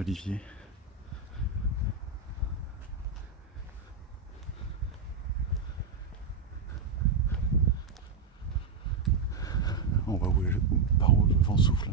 Olivier. On va voir par où le vent souffle.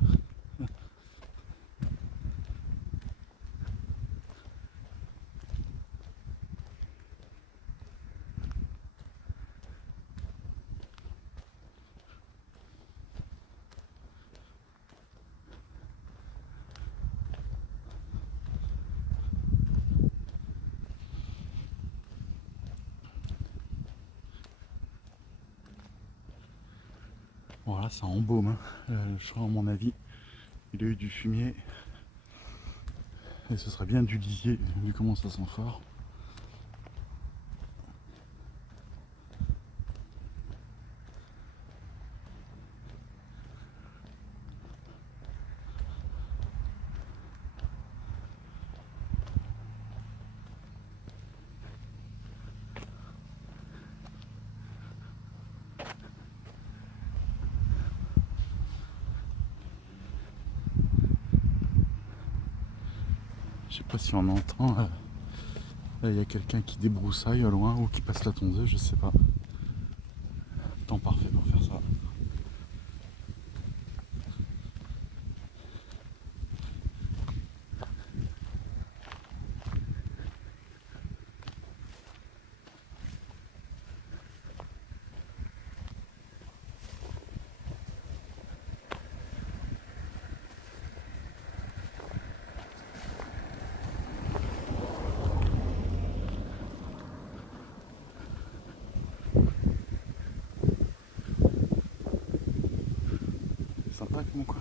Voilà, ça embaume. Je crois, à mon avis, il a eu du fumier. Et ce serait bien du lisier, vu comment ça sent fort. Je sais pas si on entend. Là, il y a quelqu'un qui débroussaille au loin ou qui passe la tondeuse, je sais pas. Temps parfait pour faire ça. C'est sympa comme quoi.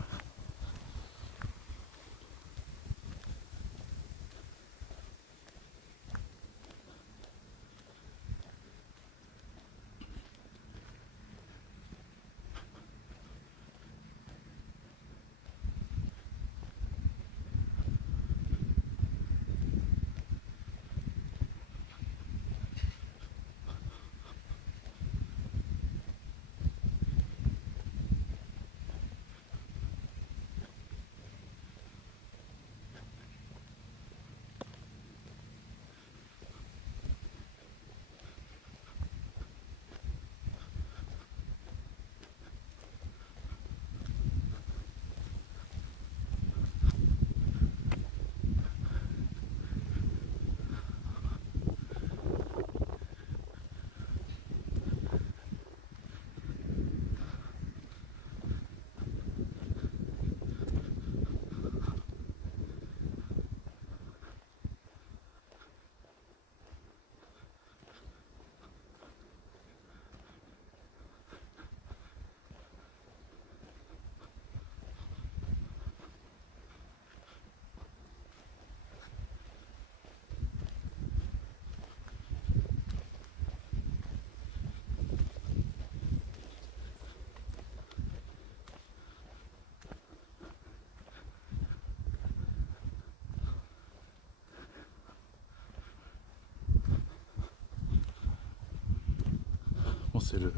Bon, c'est le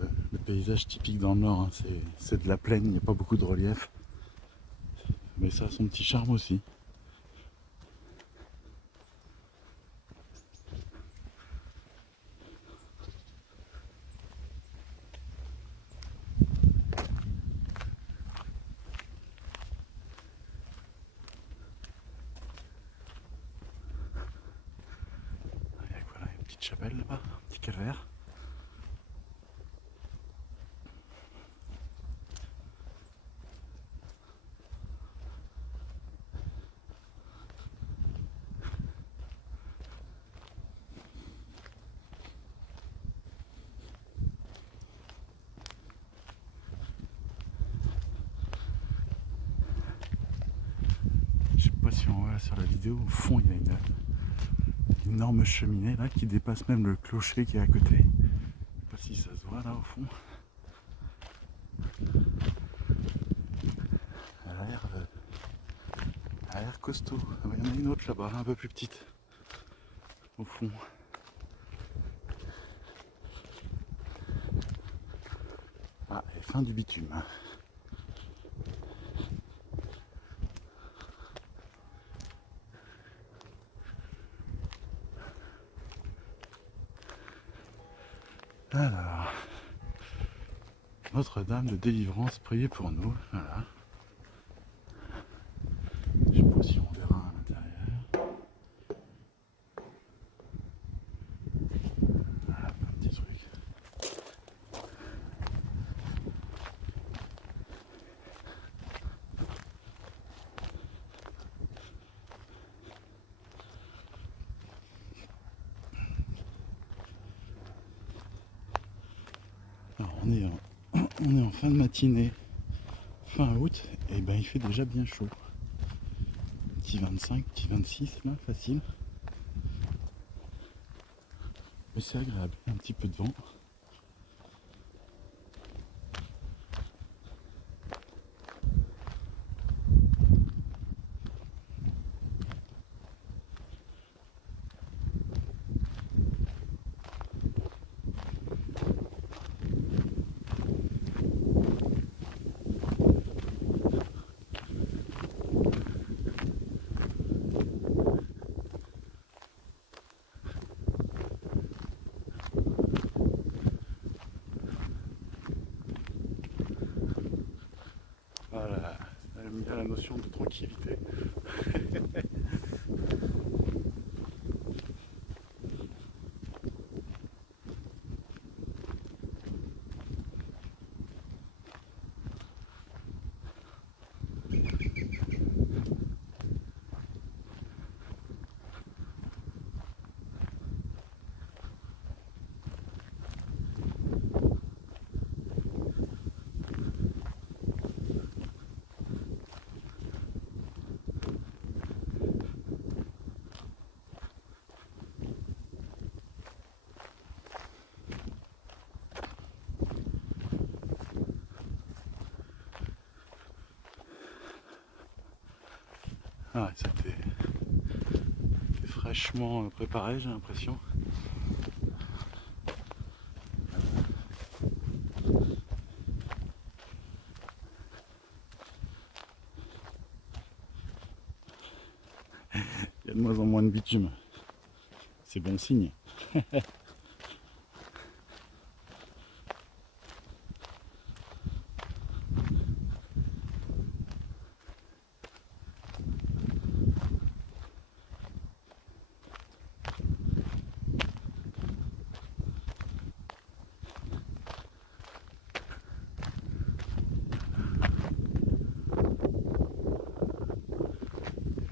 paysage typique dans le nord, hein. C'est de la plaine, il n'y a pas beaucoup de relief. Mais ça a son petit charme aussi. Et voilà, une petite chapelle là-bas, un petit calvaire. Je sais pas si on voit sur la vidéo, au fond il y a une énorme cheminée là qui dépasse même le clocher qui est à côté. Je sais pas si ça se voit là au fond. Elle a l'air costaud. Il y en a une autre là-bas, un peu plus petite. Au fond. Ah, et fin du bitume. Notre-Dame de délivrance, priez pour nous. Voilà. Je sais pas si on verra à l'intérieur. Voilà, un petit truc. Alors on est en fin de matinée, fin août, et ben il fait déjà bien chaud. Petit 25, petit 26 là, facile. Mais c'est agréable, un petit peu de vent. Voilà, il y a la notion de tranquillité. Ah, c'était fraîchement préparé, j'ai l'impression. Il y a de moins en moins de bitume. C'est bon signe.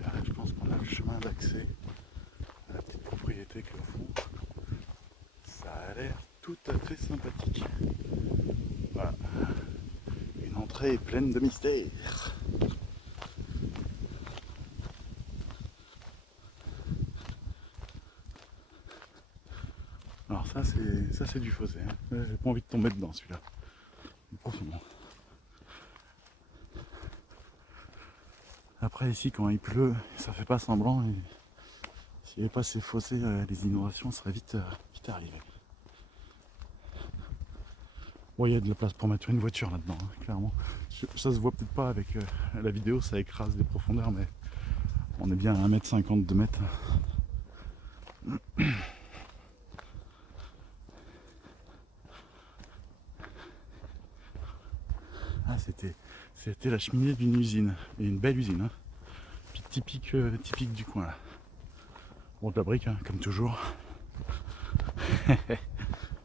Là, je pense qu'on a le chemin d'accès à la petite propriété qui est au fond. Ça a l'air tout à fait sympathique. Voilà. Une entrée pleine de mystères. Alors ça c'est du fossé. Hein. J'ai pas envie de tomber dedans celui-là. Profondément. Après ici quand il pleut, ça fait pas semblant. Et s'il n'y avait pas ces fossés, les inondations seraient vite arrivées. Bon, il y a de la place pour mettre une voiture là-dedans, hein, clairement. Ça se voit peut-être pas avec la vidéo, ça écrase les profondeurs, mais on est bien à 1m50, 2 mètres. Ah, c'était la cheminée d'une usine, et une belle usine, hein. Puis typique du coin là. Bon, de la brique, hein, comme toujours.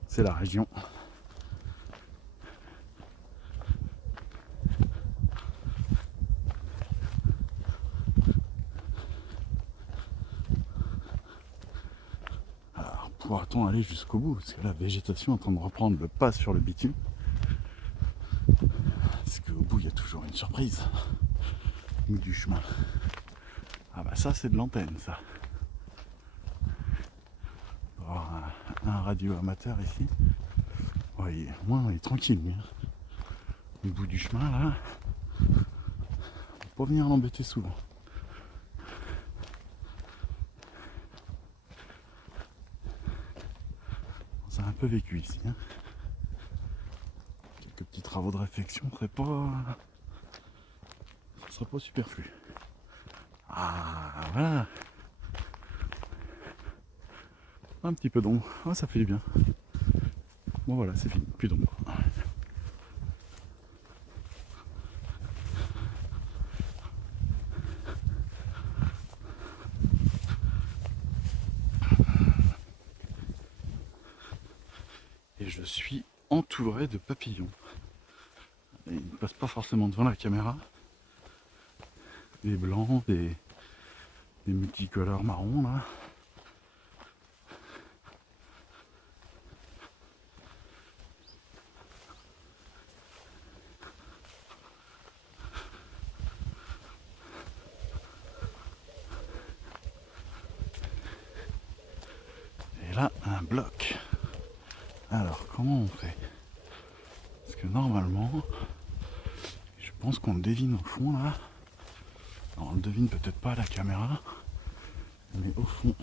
C'est la région. Alors, pourra-t-on aller jusqu'au bout? Parce que la végétation est en train de reprendre le pas sur le bitume. Parce qu'au bout, il y a toujours une surprise. Au bout du chemin. Ah bah ça, c'est de l'antenne, ça. On va avoir un radio amateur ici. Ouais, au moins, il est tranquille, lui. Hein. Au bout du chemin, là, faut pas venir l'embêter souvent. Ça a un peu vécu ici. Hein. Quelques petits travaux de réflexion serait pas superflu. Ah voilà. Un petit peu d'ombre. Ah, ça fait du bien. Bon voilà, c'est fini. Plus d'ombre. je suis entouré de papillons. Et ils ne passent pas forcément devant la caméra. Des blancs, des multicolores marrons là. Et là, un bloc. Alors, comment on fait? Parce que normalement, je pense qu'on le devine au fond là. Alors, on le devine peut-être pas à la caméra, mais au fond,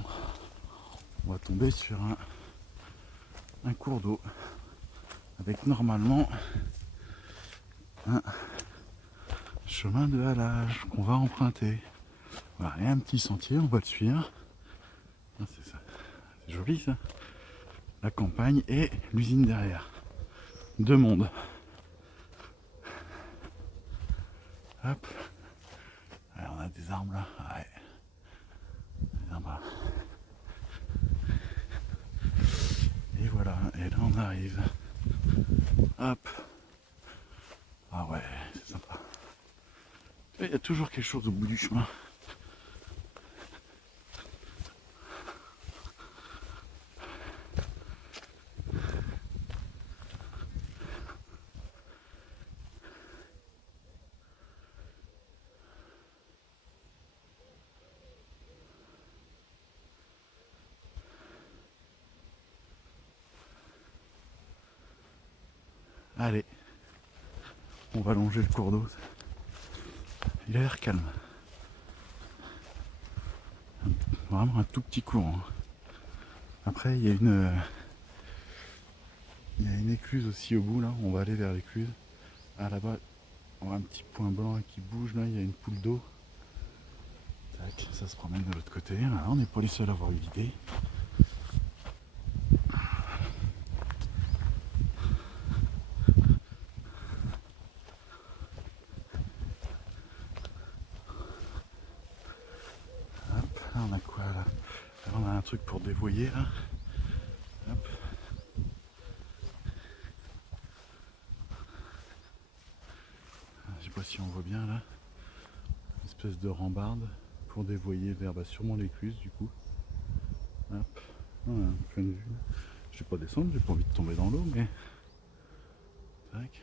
on va tomber sur un cours d'eau avec normalement un chemin de halage qu'on va emprunter. Voilà, et un petit sentier, on va le suivre. Ah, c'est ça, c'est joli ça. La campagne et l'usine derrière. Deux mondes. Hop. Alors, on a des arbres là. Ouais. Des arbres là. Et voilà, et là on arrive. Hop. Ah ouais, c'est sympa. Il y a toujours quelque chose au bout du chemin. Allez, on va longer le cours d'eau. Il a l'air calme. Vraiment un tout petit courant. Après, il y a une écluse aussi au bout là. On va aller vers l'écluse. Ah là-bas, on voit un petit point blanc qui bouge là. Il y a une poule d'eau. Tac, ça se promène de l'autre côté. Là, on n'est pas les seuls à avoir eu l'idée. Hop, là on a quoi là? Là, on a un truc pour dévoyer là. Hop. Je sais pas si on voit bien là. Une espèce de rambarde pour dévoyer vers sûrement l'écluse du coup. Hop. Voilà, un point de vue. Je vais pas descendre, j'ai pas envie de tomber dans l'eau, mais. Tac.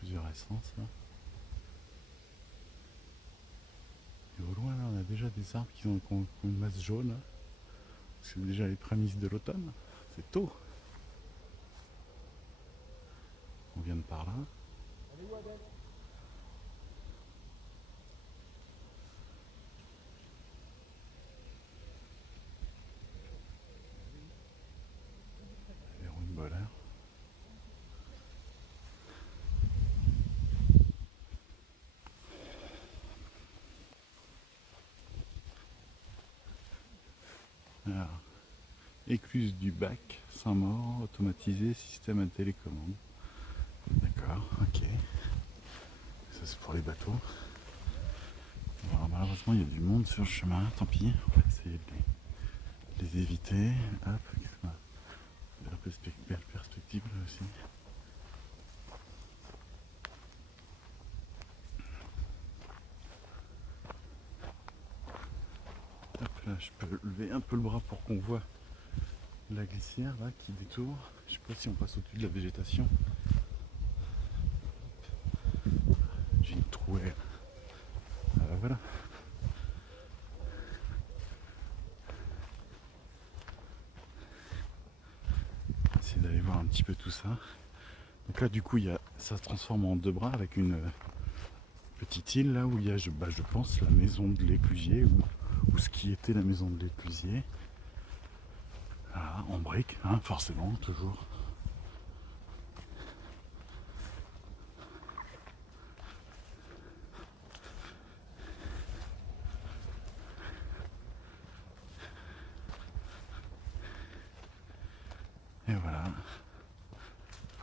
Plusieurs essences là. Et au loin là, on a déjà des arbres qui ont une masse jaune. Là. C'est déjà les prémices de l'automne. C'est tôt. On vient de par là. Les roues de boleur. Alors, écluse du bac, Saint-Maur, automatisé, système à télécommande. D'accord, ok. Ça c'est pour les bateaux. Alors, malheureusement il y a du monde sur le chemin, tant pis, on va essayer de les éviter. Hop, belle perspective là aussi. Hop là, je peux lever un peu le bras pour qu'on voit la glissière là qui détourne. Je sais pas si on passe au-dessus de la végétation. J'ai une trouée. Voilà. Essayer d'aller voir un petit peu tout ça. Donc là du coup ça se transforme en deux bras avec une petite île là où il y a je pense la maison de l'éclusier ou ce qui était la maison de l'éclusier. Voilà, en briques, hein, forcément, toujours. Et voilà,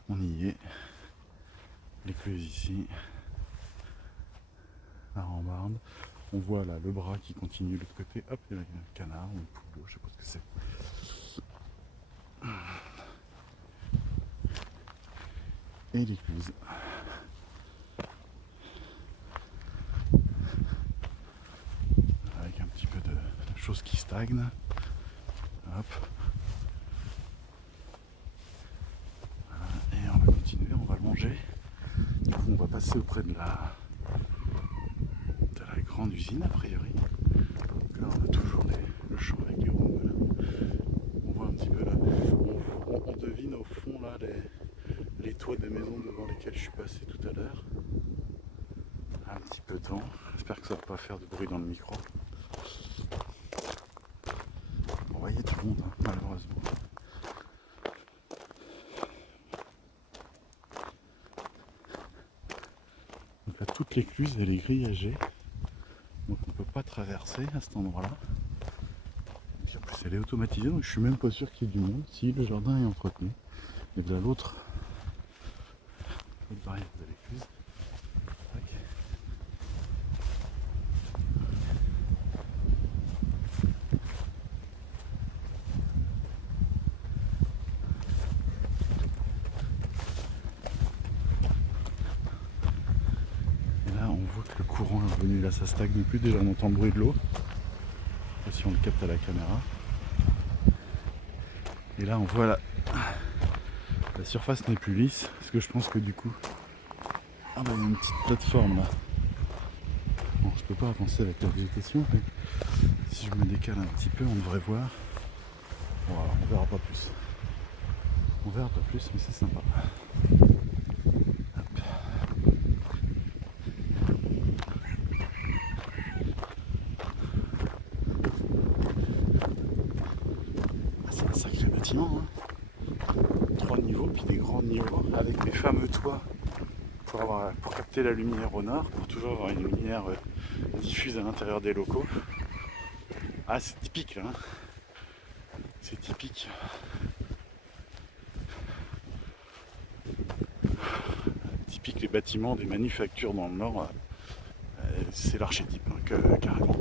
on y est. L'écluse ici, la rambarde. On voit là le bras qui continue de l'autre côté. Hop, il y a un canard ou une poule, je sais pas ce que c'est. Et l'écluse. Avec un petit peu de choses qui stagnent. Hop. Voilà. Et on va continuer, on va longer. Du coup, on va passer auprès de la grande usine, a priori. Donc là, on a toujours le champ avec les roues. On voit un petit peu là. On devine au fond là les toits des maisons devant lesquelles je suis passé tout à l'heure. Un petit peu de vent. J'espère que ça va pas faire de bruit dans le micro. Vous voyez tout le monde, hein, malheureusement. Donc là, toute l'écluse, elle est grillagée. Donc on ne peut pas traverser à cet endroit-là. Et en plus, elle est automatisée, donc je suis même pas sûr qu'il y ait du monde. Si le jardin est entretenu. Et de l'autre barrière de l'écluse. Et là, on voit que le courant est revenu. Là, ça stagne plus. Déjà, on entend le bruit de l'eau. Si on le capte à la caméra. Et là, on voit la surface n'est plus lisse. Parce que je pense que du coup, il y a une petite plateforme là. Bon, je peux pas avancer avec la végétation. Mais si je me décale un petit peu, on devrait voir. Bon, alors, on verra pas plus. On verra pas plus, mais c'est sympa. Hop. Ah, c'est un sacré bâtiment, hein. 3 niveaux, puis des grands niveaux, avec des fameux toits pour capter la lumière au nord, pour toujours avoir une lumière diffuse à l'intérieur des locaux. Ah, c'est typique là, hein. C'est typique. Typique les bâtiments des manufactures dans le nord, c'est l'archétype, hein, carrément.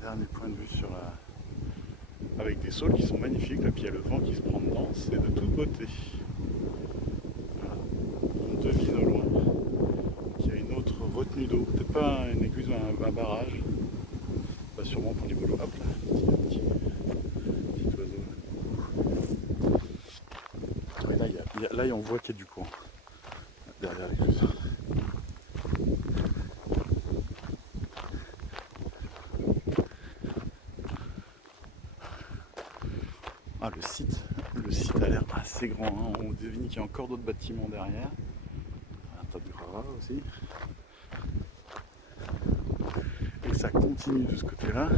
Dernier point de vue sur avec des saules qui sont magnifiques, là, puis il y a le vent qui se prend dedans, c'est de toute beauté. Voilà. On devine au loin qu'il y a une autre retenue d'eau, peut-être pas une écluse, un barrage, pas sûrement pour les boulots. Hop là, petit oiseau. Et là, on voit qu'il y a du courant derrière l'écluse. Ah, le site a l'air assez grand, hein. On devine qu'il y a encore d'autres bâtiments derrière. Un tas de gravats aussi. Et ça continue de ce côté-là.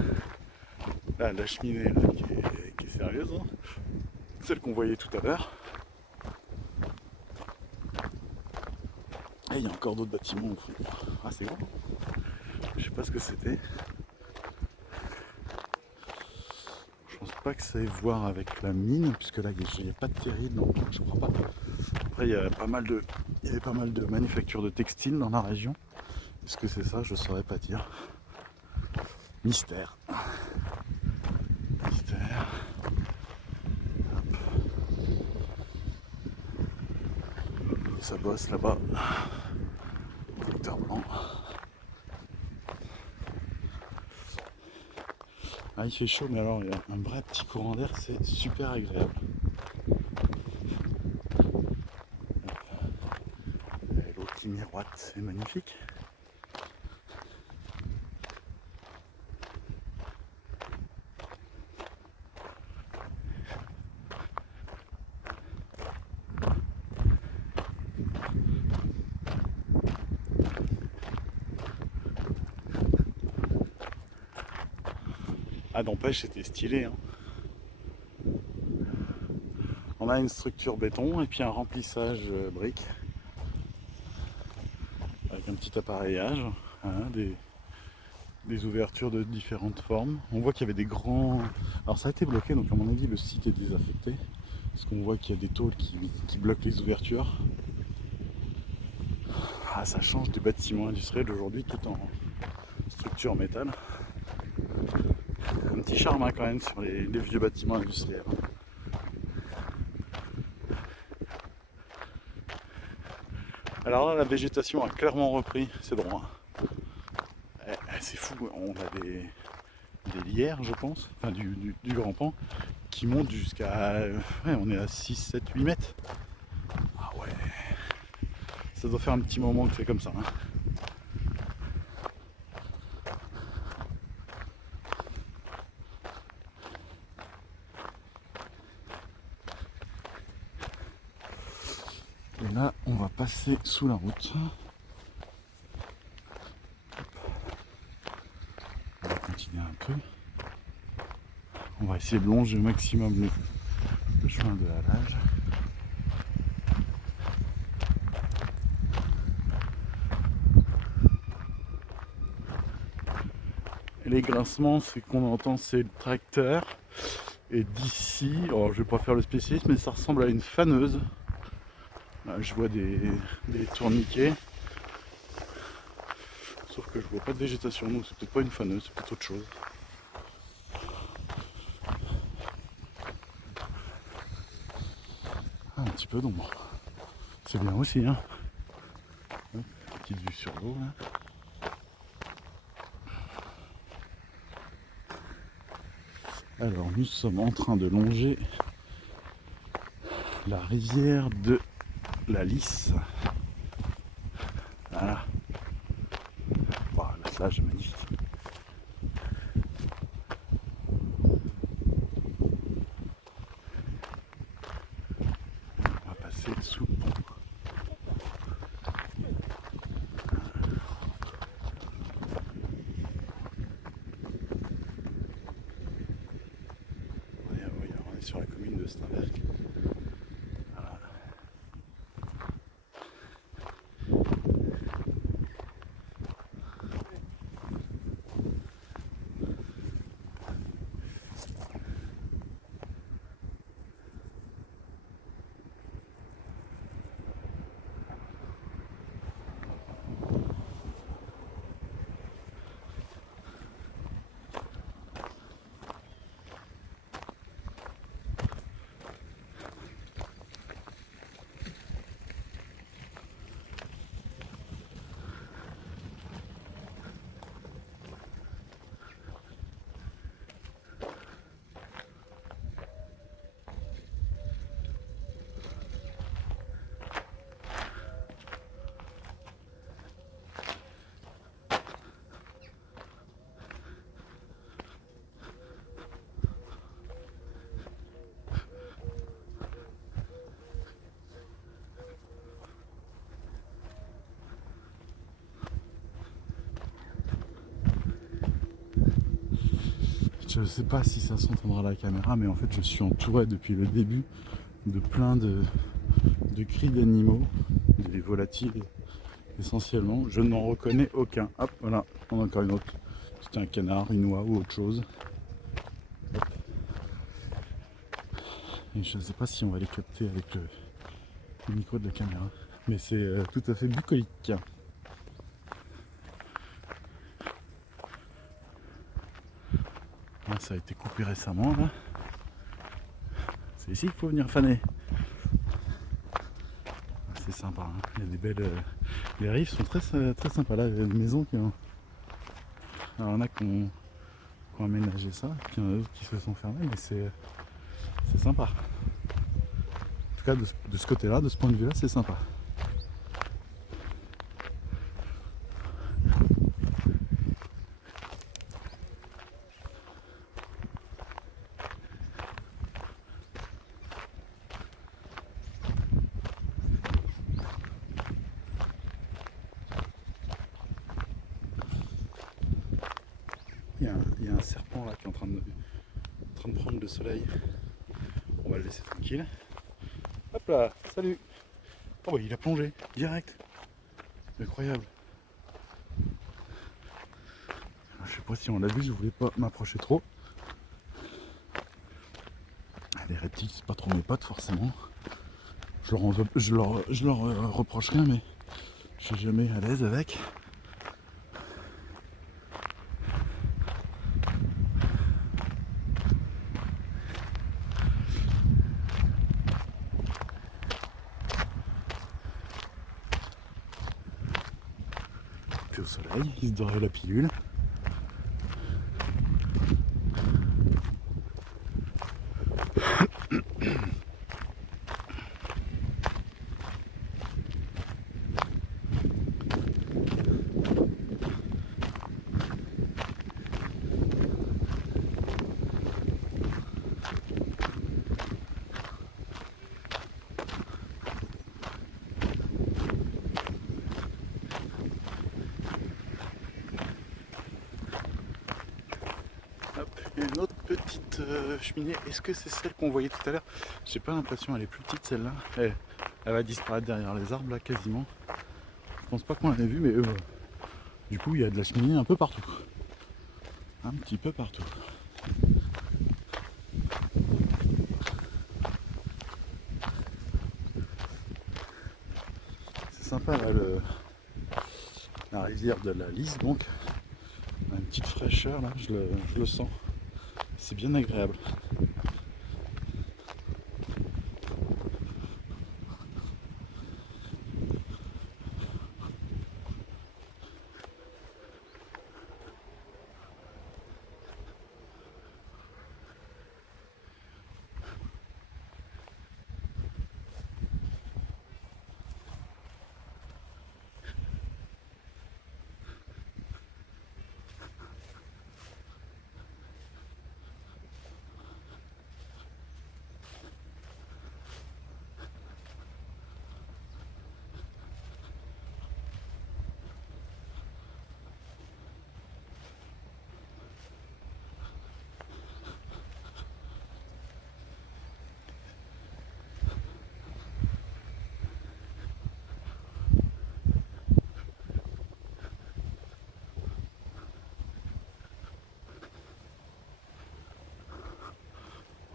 Là, la cheminée là, qui est sérieuse, hein. Celle qu'on voyait tout à l'heure. Et il y a encore d'autres bâtiments au fond. Ah, c'est grand. Je sais pas ce que c'était. Je pense pas que ça ait à voir avec la mine, puisque là il n'y a pas de terril, donc je crois pas. Après il y avait pas mal de manufactures de textiles dans la région. Est-ce que c'est ça? Je saurais pas dire. Mystère. Mystère. Hop. Ça bosse là-bas. Conducteur blanc. Ah, il fait chaud, mais alors il y a un vrai petit courant d'air, c'est super agréable. L'eau qui miroite, c'est magnifique. Ah, n'empêche, c'était stylé, hein. on a une structure béton et puis un remplissage brique avec un petit appareillage, hein, des ouvertures de différentes formes. On voit qu'il y avait des grands... Alors ça a été bloqué, donc à mon avis le site est désaffecté. Parce qu'on voit qu'il y a des tôles qui bloquent les ouvertures. Ah, ça change des bâtiments industriels aujourd'hui, tout en structure en métal. Un petit charme hein, quand même sur les vieux bâtiments industriels. Alors là, la végétation a clairement repris ses droits. C'est fou, on a des lierres, je pense, enfin du grand pan, qui montent jusqu'à... Ouais, on est à 6, 7, 8 mètres. Ah ouais, ça doit faire un petit moment que c'est comme ça. Hein. Et là, on va passer sous la route. On va continuer un peu. On va essayer de longer au maximum le chemin de la Lage. Et les grincements, c'est qu'on entend, c'est le tracteur. Et d'ici, alors je vais pas faire le spécialiste, mais ça ressemble à une faneuse. Là, je vois des tourniquets. Sauf que je vois pas de végétation, donc c'est peut-être pas une faneuse, c'est peut-être autre chose. Ah, un petit peu d'ombre. C'est bien aussi, hein. Petite vue sur l'eau, là. Alors, nous sommes en train de longer la rivière de la Lys. Voilà. Wow, la plage est magnifique. On va passer sous le pont. On est sur la commune de Steinberg. Voilà. Je ne sais pas si ça s'entendra à la caméra, mais en fait je suis entouré depuis le début de plein de cris d'animaux, des volatiles essentiellement. Je n'en reconnais aucun. Hop, voilà, on a encore une autre. C'était un canard, une oie ou autre chose. Hop. Et je ne sais pas si on va les capter avec le micro de la caméra, mais c'est tout à fait bucolique. Là, ça a été coupé récemment là. C'est ici qu'il faut venir faner. C'est sympa, hein. Il y a des belles. Les rives sont très sympas là. Il y a des maisons qui ont. Alors, il y en a qui ont aménagé ça, puis il y en a d'autres qui se sont fermés, mais c'est sympa. En tout cas, de ce côté-là, de ce point de vue-là, c'est sympa. Il y a un serpent là qui est en train de prendre le soleil. On va le laisser tranquille. Hop là, salut. Oh bah il a plongé, direct. Incroyable. Je sais pas si on l'a vu, je voulais pas m'approcher trop. Les reptiles, c'est pas trop mes potes forcément. Je leur reproche rien, mais je suis jamais à l'aise avec. Puis au soleil, il se dorait la pilule. Il y a une autre petite cheminée. Est-ce que c'est celle qu'on voyait tout à l'heure? J'ai pas l'impression, elle est plus petite celle-là. Elle va disparaître derrière les arbres là quasiment. Je pense pas qu'on l'ait vue, mais du coup il y a de la cheminée un peu partout. Un petit peu partout. C'est sympa là, la rivière de la Lys donc. Une petite fraîcheur là, je le sens. C'est bien agréable.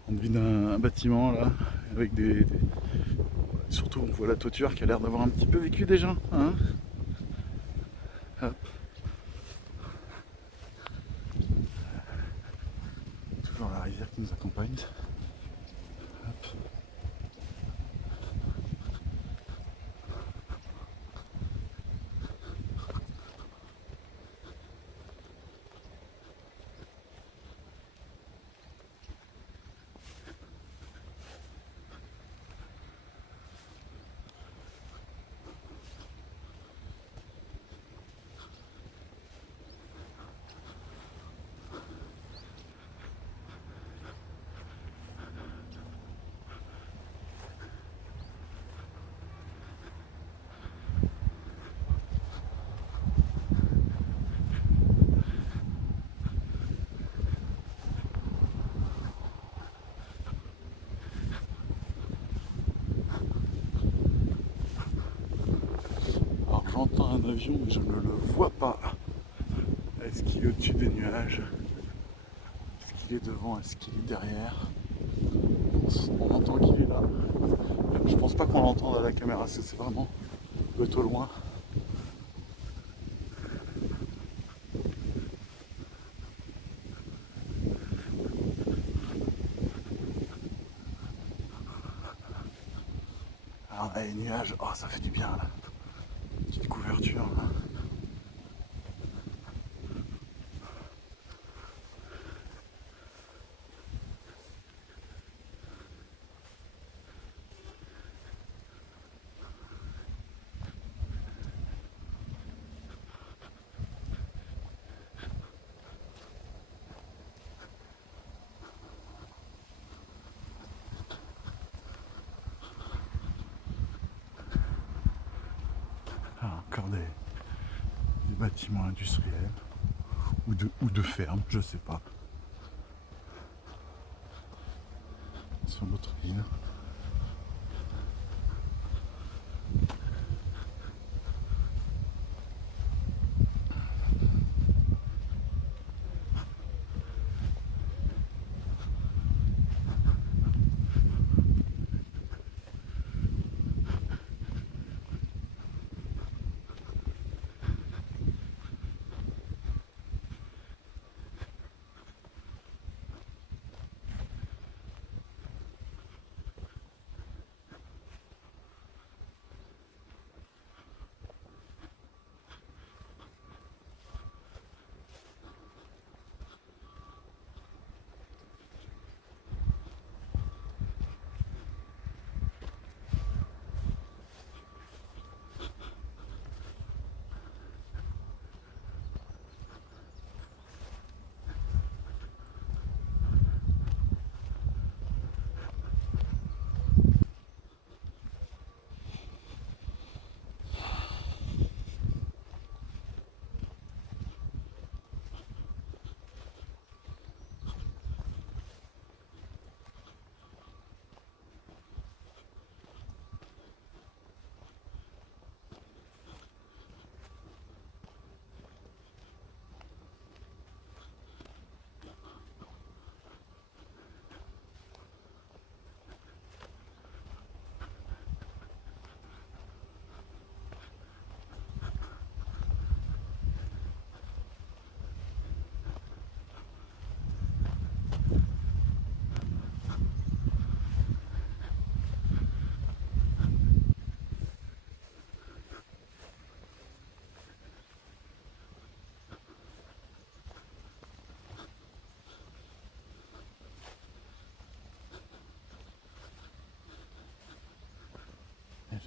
On vit d'un bâtiment là, avec surtout on voit la toiture qui a l'air d'avoir un petit peu vécu déjà. Hein. Hop. Toujours la rivière qui nous accompagne. Hop. Alors j'entends un avion mais je ne le vois pas. Est-ce qu'il est au-dessus des nuages? Est-ce qu'il est devant? Est-ce qu'il est derrière? On entend qu'il est là. Je pense pas qu'on l'entende à la caméra parce que c'est vraiment plutôt loin. Alors là, les nuages, oh ça fait du bien là. Petite couverture là. Ah, encore des bâtiments industriels ou de fermes, je sais pas. Sur notre île.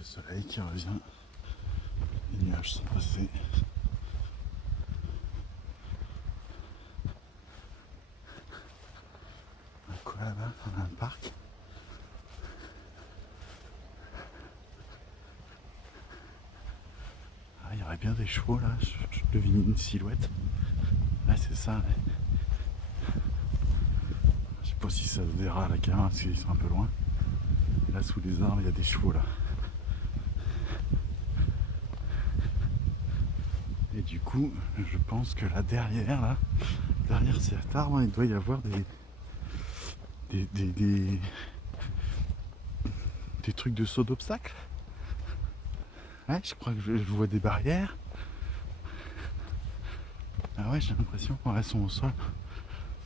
soleil qui revient. Les nuages sont passés. Quoi là-bas? On a un parc. Ah, il y aurait bien des chevaux là, je devine une silhouette. Ouais, c'est ça. Ouais. Je sais pas si ça se verra à la caméra parce qu'ils sont un peu loin. Là sous les arbres il y a des chevaux là. Et du coup je pense que là derrière cet arbre il doit y avoir des trucs de saut d'obstacle. Ouais, je crois que je vois des barrières. Ah ouais, j'ai l'impression qu'elles sont au sol.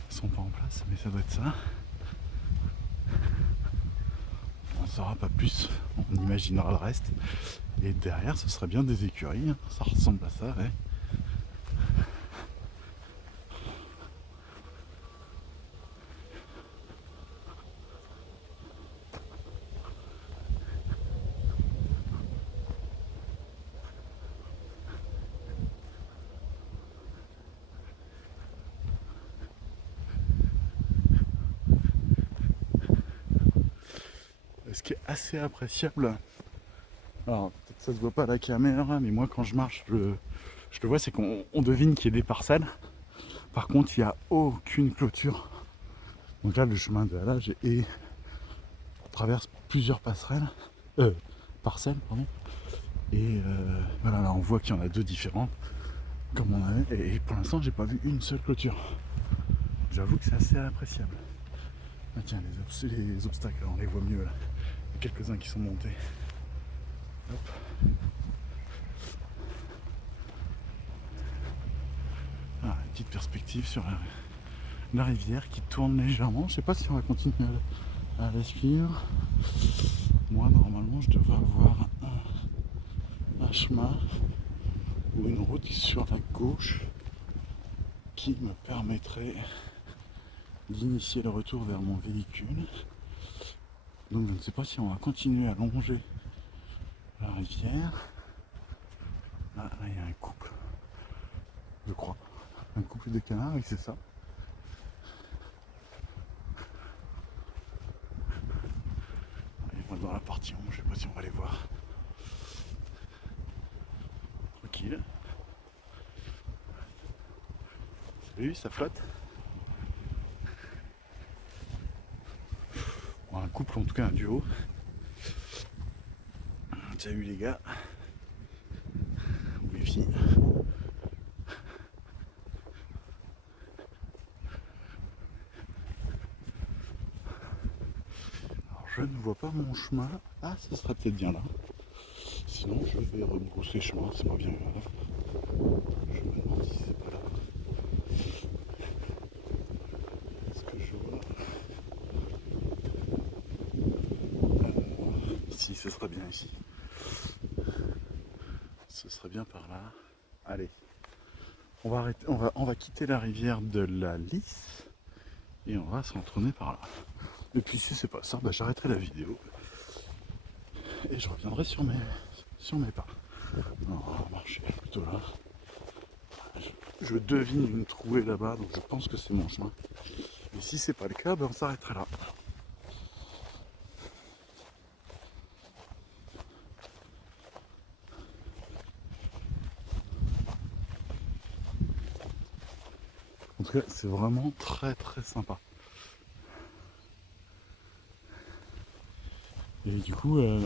Elles sont pas en place, mais ça doit être ça. On ne saura pas plus, on imaginera le reste. Et derrière, ce serait bien des écuries, hein. Ça ressemble à ça, ouais. Ce qui est assez appréciable, alors peut-être ça se voit pas à la caméra, mais moi quand je marche, je le vois, c'est qu'on devine qu'il y a des parcelles. Par contre, il n'y a aucune clôture. Donc là, le chemin de halage et traverse plusieurs parcelles, pardon. Et voilà, là on voit qu'il y en a deux différentes, comme on avait. Et pour l'instant, j'ai pas vu une seule clôture. J'avoue que c'est assez appréciable. Ah tiens, les obstacles, on les voit mieux là. Il y a quelques-uns qui sont montés. Hop. Ah, une petite perspective sur la rivière qui tourne légèrement. Je sais pas si on va continuer à la suivre. Moi, normalement, je devrais avoir un chemin ou une route sur la gauche qui me permettrait d'initier le retour vers mon véhicule. Donc je ne sais pas si on va continuer à longer la rivière. Ah, là il y a un couple, je crois. Un couple de canards, oui c'est ça. Ils vont dans la partie 11, je sais pas si on va les voir. Tranquille. Salut, ça flotte. Bon, un couple, en tout cas un duo. Salut les gars. Ou les filles. Alors je ne vois pas mon chemin. Ah, ça sera peut-être bien là. Sinon je vais rebrousser chemin, c'est pas bien grave. Je me demande si c'est pas là. Est-ce que je vois? Si, ce serait bien ici. Ce serait bien par là. Allez. On va arrêter, on va quitter la rivière de la Lys et on va s'entraîner par là. Et puis si c'est pas ça, bah, j'arrêterai la vidéo et je reviendrai sur mes pas. Non, on va marcher plutôt là. Je devine une trouée là-bas, donc je pense que c'est mon chemin. Et si c'est pas le cas, bah, on s'arrêtera là. En tout cas, c'est vraiment très très sympa. Et du coup, en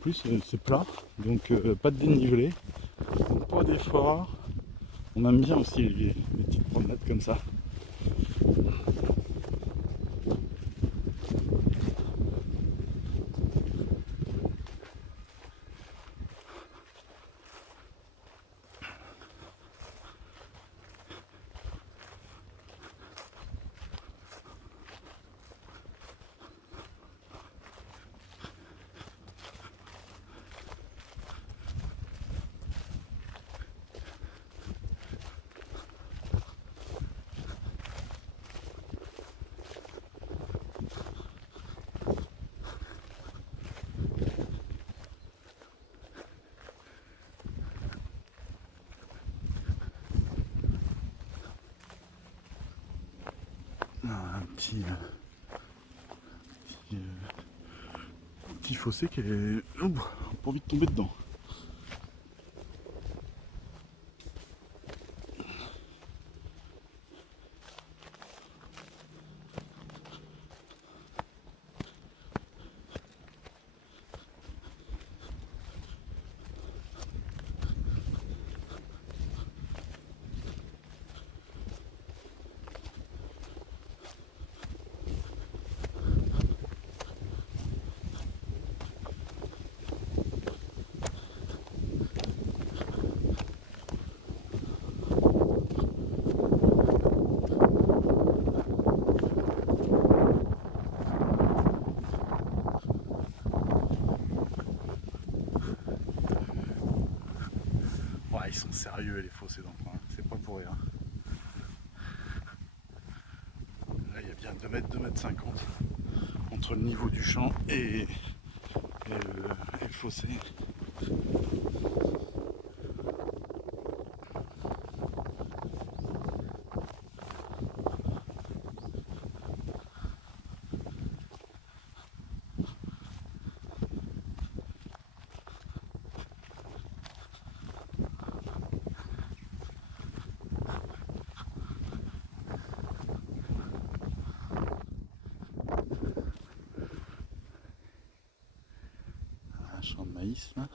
plus c'est plat, donc pas de dénivelé, donc pas d'effort. On aime bien aussi les petites promenades comme ça. petit, petit fossé qui est... Oh, pas envie de tomber dedans. Ouais, ils sont sérieux les fossés dans le coin, c'est pas pour rien. Là, il y a bien 2 mètres, 2 mètres 50 entre le niveau du champ et le fossé. Un champ de maïs là.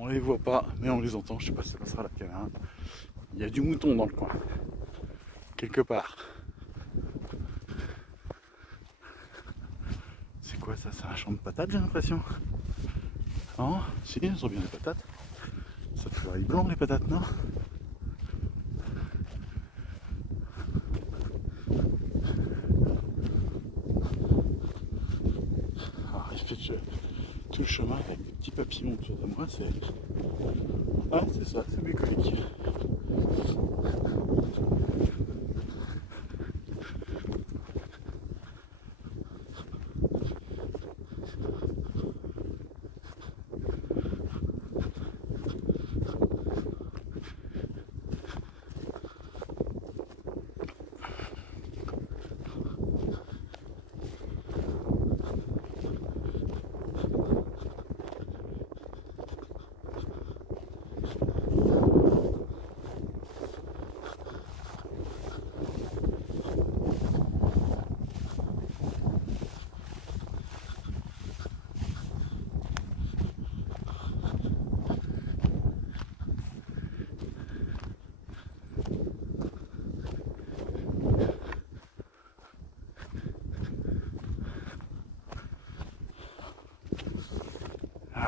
On les voit pas, mais on les entend. Je sais pas si ça passera à la caméra. Il y a du mouton dans le coin, quelque part. C'est quoi ça? C'est un champ de patates, j'ai l'impression. Non? Si, elles ont bien des patates. Ça fleurit blanc les patates, non? Alors, il fait tout le chemin avec des petits papillons autour de moi. C'est... Ah, c'est ça, c'est mes collègues.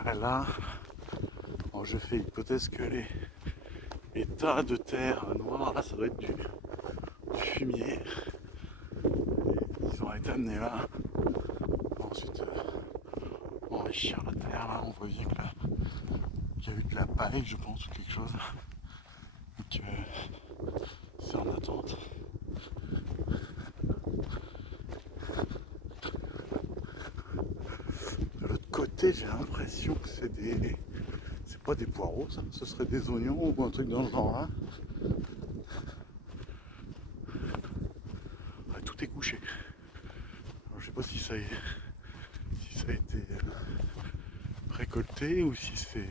Ah, là, bon, je fais l'hypothèse que les tas de terre noire, là, ça doit être du fumier. Ils ont été amenés là. Ensuite, enrichir la terre, là, on voit bien qu'il y a eu de la paille, je pense, ou quelque chose. Et que c'est en attente. De l'autre côté, j'ai l'impression que c'est pas des poireaux, ça, ce serait des oignons ou un truc dans le genre là. Ouais, tout est couché. Alors, je sais pas si ça a été récolté ou si c'est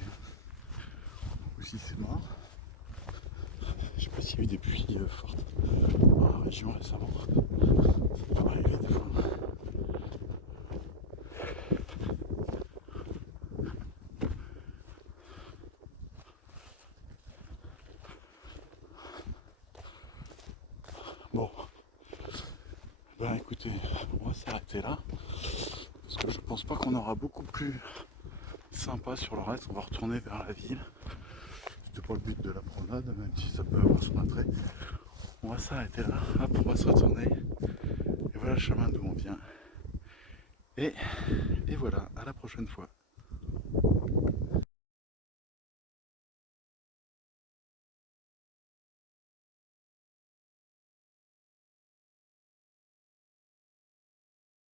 mort. Je sais pas s'il y a eu des pluies fortes dans la région récemment. Ça peut arriver des fois. Bon, ben écoutez, on va s'arrêter là. Parce que je pense pas qu'on aura beaucoup plus sympa sur le reste. On va retourner vers la ville. C'était pas le but de la promenade, même si ça peut avoir son attrait. On va s'arrêter là. Hop, on va se retourner. Et voilà le chemin d'où on vient. Et voilà, à la prochaine fois.